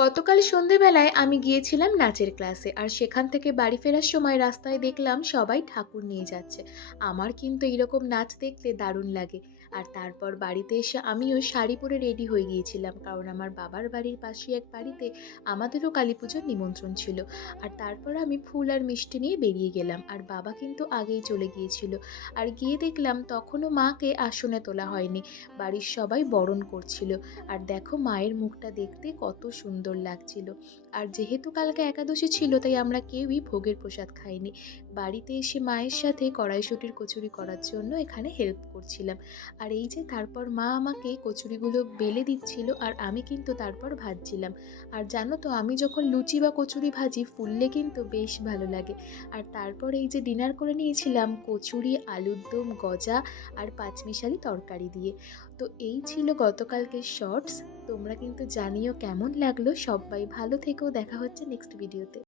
গতকাল সন্ধেবেলায় আমি গিয়েছিলাম নাচের ক্লাসে, আর সেখান থেকে বাড়ি ফেরার সময় রাস্তায় দেখলাম সবাই ঠাকুর নিয়ে যাচ্ছে। আমার কিন্তু এরকম নাচ দেখতে দারুণ লাগে। আর তারপর বাড়িতে এসে আমিও শাড়ি পরে রেডি হয়ে গিয়েছিলাম, কারণ আমার বাবার বাড়ির পাশে এক বাড়িতে আমাদেরও কালী পুজোর নিমন্ত্রণ ছিল। আর তারপর আমি ফুল আর মিষ্টি নিয়ে বেরিয়ে গেলাম, আর বাবা কিন্তু আগেই চলে গিয়েছিল। আর গিয়ে দেখলাম তখনও মাকে আসনে তোলা হয়নি, বাড়ির সবাই বরণ করছিল। আর দেখো মায়ের মুখটা দেখতে কত সুন্দর লাগছিল। আর যেহেতু কালকে একাদশী ছিল, তাই আমরা কেউই ভোগের প্রসাদ খাইনি। বাড়িতে এসে মায়ের সাথে কড়াইশুঁটির কচুরি করার জন্য এখানে হেল্প করছিলাম। আর এই যে তারপর মা আমাকে কচুরিগুলো বেলে দিচ্ছিল, আর আমি কিন্তু তারপর ভাজছিলাম। আর জানো তো, আমি যখন লুচি বা কচুরি ভাজি ফুললে কিন্তু বেশ ভালো লাগে। আর তারপর এই যে ডিনার করে নিয়েছিলাম কচুরি, আলুর দম, গজা আর পাঁচমিশালি তরকারি দিয়ে। তো এই ছিল গতকালকের শর্টস। তোমরা কিন্তু জানিও কেমন লাগলো। সবাই ভালো থেকো, দেখা হচ্ছে নেক্সট ভিডিওতে।